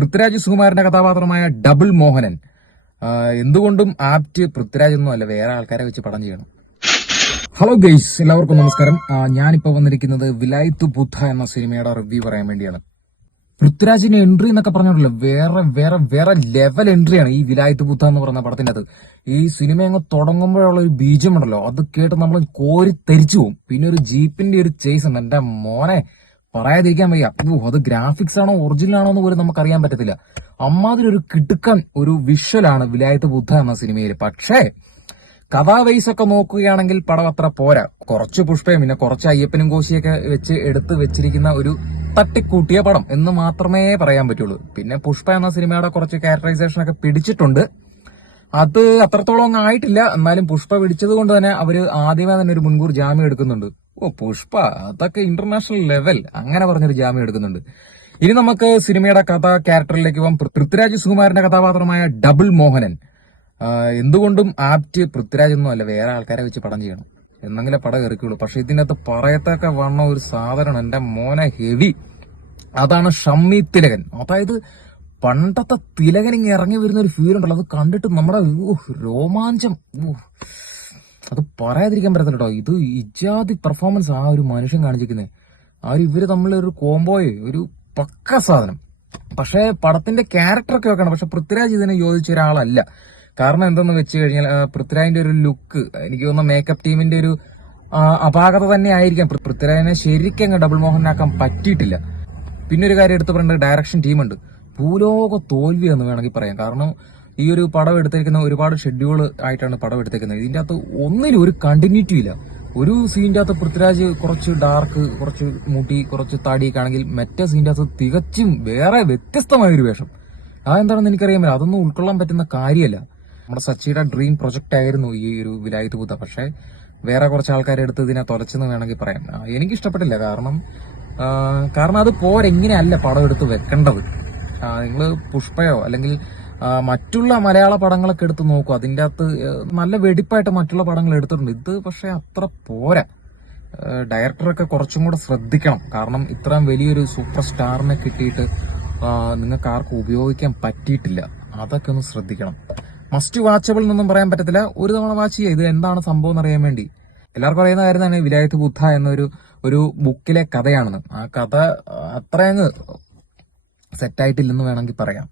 പൃഥ്വിരാജ് സുകുമാരന്റെ കഥാപാത്രമായ ഡബിൾ മോഹനൻ എന്തുകൊണ്ടും ആപ്റ്റ് പൃഥ്വിരാജ് ഒന്നും അല്ല, വേറെ ആൾക്കാരെ വെച്ച് പടം ചെയ്യണം. ഹലോ ഗെയ്സ്, എല്ലാവർക്കും നമസ്കാരം. ഞാനിപ്പോ വന്നിരിക്കുന്നത് വിലായത്ത് ബുദ്ധ എന്ന സിനിമയുടെ റിവ്യൂ പറയാൻ വേണ്ടിയാണ്. പൃഥ്വിരാജിന്റെ എൻട്രി എന്നൊക്കെ പറഞ്ഞോണ്ടല്ലോ വേറെ വേറെ വേറെ ലെവൽ എൻട്രിയാണ് ഈ വിലായത്ത് ബുദ്ധ എന്ന് പറയുന്ന പടത്തിന്റെ അത്. ഈ സിനിമ അങ്ങ് തുടങ്ങുമ്പോഴുള്ള ഒരു ബീജം ഉണ്ടല്ലോ, അത് കേട്ട് നമ്മൾ കോരി തെരിച്ചു പോകും. പിന്നെ ഒരു ജീപ്പിന്റെ ഒരു ചേസ് ഉണ്ട്, എന്റെ മോനെ പറയാതിരിക്കാൻ വയ്യ. അത് ഗ്രാഫിക്സ് ആണോ ഒറിജിനൽ ആണോ എന്ന് പോലും നമുക്കറിയാൻ പറ്റത്തില്ല. അമ്മാതിരി ഒരു കിടുക്കൻ ഒരു വിഷ്വലാണ് വിലായത്ത് ബുദ്ധ എന്ന സിനിമയിൽ. പക്ഷേ കഥാ വൈസ് ഒക്കെ നോക്കുകയാണെങ്കിൽ പടം അത്ര പോരാ. കുറച്ച് പുഷ്പയും പിന്നെ കുറച്ച് അയ്യപ്പനും കോശിയൊക്കെ വെച്ച് എടുത്ത് വെച്ചിരിക്കുന്ന ഒരു തട്ടിക്കൂട്ടിയ പടം എന്ന് മാത്രമേ പറയാൻ പറ്റുള്ളൂ. പിന്നെ പുഷ്പ എന്ന സിനിമയുടെ കുറച്ച് ക്യാരക്ടറൈസേഷൻ ഒക്കെ പിടിച്ചിട്ടുണ്ട്, അത് അത്രത്തോളം ഒന്നും ആയിട്ടില്ല. എന്നാലും പുഷ്പ പിടിച്ചത് കൊണ്ട് തന്നെ അവര് ആദ്യമേ തന്നെ ഒരു മുൻകൂർ ജാമ്യം എടുക്കുന്നുണ്ട്. പുഷ്പ അതൊക്കെ ഇന്റർനാഷണൽ ലെവൽ, അങ്ങനെ പറഞ്ഞൊരു ജാമ്യം എടുക്കുന്നുണ്ട്. ഇനി നമുക്ക് സിനിമയുടെ കഥ ക്യാരക്ടറിലേക്ക് പോകാം. പൃഥ്വിരാജ് സുകുമാരന്റെ കഥാപാത്രമായ ഡബിൾ മോഹനൻ എന്തുകൊണ്ടും ആപ്റ്റ് പൃഥ്വിരാജ് ഒന്നും അല്ല, വേറെ ആൾക്കാരെ വെച്ച് പടം ചെയ്യണം എന്നെങ്കിലേ പടം ഇറക്കുള്ളൂ. പക്ഷെ ഇതിനകത്ത് പറയത്തൊക്കെ വന്ന ഒരു സാധനം എന്റെ മോനെ ഹെവി, അതാണ് ഷമ്മി തിലകൻ. അതായത് പണ്ടത്തെ തിലകൻ ഇങ്ങനെ ഇറങ്ങി വരുന്ന ഒരു ഫീൽ ഉണ്ടല്ലോ, അത് കണ്ടിട്ട് നമ്മുടെ രോമാഞ്ചം, അത് പറയാതിരിക്കാൻ പറ്റത്തില്ല കേട്ടോ. ഇത് ഇജാതി പെർഫോമൻസ് ആ ഒരു മനുഷ്യൻ കാണിച്ചിരിക്കുന്നത്. ഇവര് തമ്മിലൊരു കോംബോയെ ഒരു പക്ക സാധനം. പക്ഷെ പടത്തിന്റെ ക്യാരക്ടറൊക്കെ വെക്കണം, പക്ഷെ പൃഥ്വിരാജ് ഇതിനെ യോജിച്ച ഒരാളല്ല. കാരണം എന്തെന്ന് വെച്ച് കഴിഞ്ഞാൽ പൃഥ്വിരാജിന്റെ ഒരു ലുക്ക്, എനിക്ക് തോന്നുന്ന മേക്കപ്പ് ടീമിന്റെ ഒരു അപാകത തന്നെ ആയിരിക്കാം പൃഥ്വിരാജിനെ ശരിക്കും അങ്ങ് ഡബിൾ മോഹനാക്കാൻ പറ്റിയിട്ടില്ല. പിന്നെ ഒരു കാര്യം എടുത്ത് പറയേണ്ട, ഡയറക്ഷൻ ടീമുണ്ട്. ഭൂലോക തോൽവി എന്ന് വേണമെങ്കിൽ പറയാം. കാരണം ഈ ഒരു പടം എടുത്തിരിക്കുന്ന ഒരുപാട് ഷെഡ്യൂൾ ആയിട്ടാണ് പടം എടുത്തേക്കുന്നത്. ഇതിന്റെ അകത്ത് ഒന്നിലും ഒരു കണ്ടിന്യൂറ്റി ഇല്ല. ഒരു സീൻ്റെ അകത്ത് പൃഥ്വിരാജ് കുറച്ച് ഡാർക്ക്, കുറച്ച് മുടി, കുറച്ച് താടിയൊക്കെ ആണെങ്കിൽ മറ്റേ സീൻ്റെ അകത്ത് തികച്ചും വേറെ വ്യത്യസ്തമായൊരു വേഷം. അതെന്താണെന്ന് എനിക്കറിയാൻ പറ്റില്ല. അതൊന്നും ഉൾക്കൊള്ളാൻ പറ്റുന്ന കാര്യമല്ല. നമ്മുടെ സച്ചിയുടെ ഡ്രീം പ്രൊജക്റ്റ് ആയിരുന്നു ഈ ഒരു വിലായത്ത് ബുദ്ധ. പക്ഷെ വേറെ കുറച്ച് ആൾക്കാരെ എടുത്ത് ഇതിനെ തുലച്ചെന്ന് വേണമെങ്കിൽ പറയാം. എനിക്കിഷ്ടപ്പെട്ടില്ല. കാരണം അത് പോരെങ്ങനെയല്ല പടം എടുത്ത് വെക്കേണ്ടത്. നിങ്ങൾ പുഷ്പയോ അല്ലെങ്കിൽ മറ്റുള്ള മലയാള പടങ്ങളൊക്കെ എടുത്ത് നോക്കും, അതിൻ്റെ അകത്ത് നല്ല വെടിപ്പായിട്ട് മറ്റുള്ള പടങ്ങൾ എടുത്തിട്ടുണ്ട്. ഇത് പക്ഷെ അത്ര പോരാ. ഡയറക്ടറൊക്കെ കുറച്ചും കൂടെ ശ്രദ്ധിക്കണം. കാരണം ഇത്രയും വലിയൊരു സൂപ്പർ സ്റ്റാറിനെ കിട്ടിയിട്ട് നിങ്ങൾക്ക് ആർക്കും ഉപയോഗിക്കാൻ പറ്റിയിട്ടില്ല. അതൊക്കെ ഒന്ന് ശ്രദ്ധിക്കണം. മസ്റ്റ് വാച്ചബിൾ എന്നൊന്നും പറയാൻ പറ്റത്തില്ല, ഒരു തവണ വാച്ച് ചെയ്യുക. ഇത് എന്താണ് സംഭവം എന്നറിയാൻ വേണ്ടി. എല്ലാവർക്കും അറിയുന്ന കാര്യം തന്നെ വിലായത്ത് ബുദ്ധ എന്നൊരു ബുക്കിലെ കഥയാണെന്ന്. ആ കഥ അത്രയങ്ങ് സെറ്റായിട്ടില്ലെന്ന് വേണമെങ്കിൽ പറയാം.